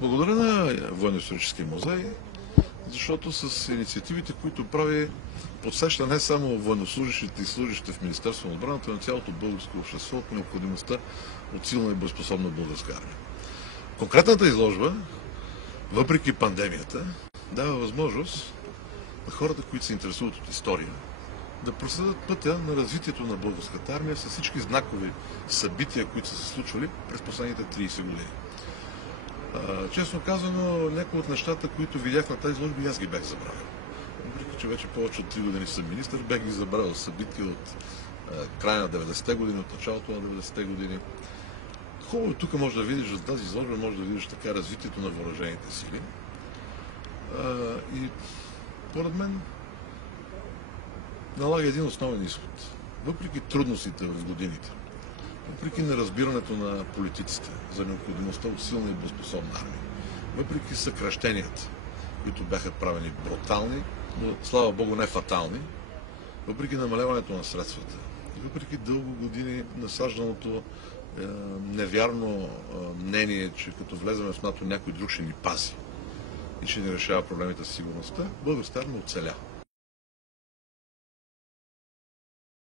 Благодаря на Военно-историческия музей, защото с инициативите, които прави, подсеща не само военнослужащите и служащите в Министерството на отбраната, но и цялото българско общество по необходимостта от силна и боеспособна българска армия. Конкретната изложба, въпреки пандемията, дава възможност на хората, които се интересуват от история, да проследят пътя на развитието на българската армия с всички знакови събития, които са се случвали през последните 30 години. Честно казано, някои от нещата, които видях на тази изложба, аз ги бях забравил. Въпреки че вече повече от 3 години съм министър, бях ги забравил събития от края на 90-те години, от началото на 90-те години. Хубаво тук може да видиш, за тази изложба може да видиш така развитието на въоръжените сили. И поред мен налага един основен изход. Въпреки трудностите в годините, въпреки неразбирането на политиците за необходимостта от силна и боеспособна армия, въпреки съкращенията, които бяха правени брутални, но слава Богу не фатални, въпреки намаляването на средствата, въпреки дълго години насажданото невярно мнение, че като влезем в НАТО някой друг ще ни пази и ще ни решава проблемите с сигурността, българската армия оцеля.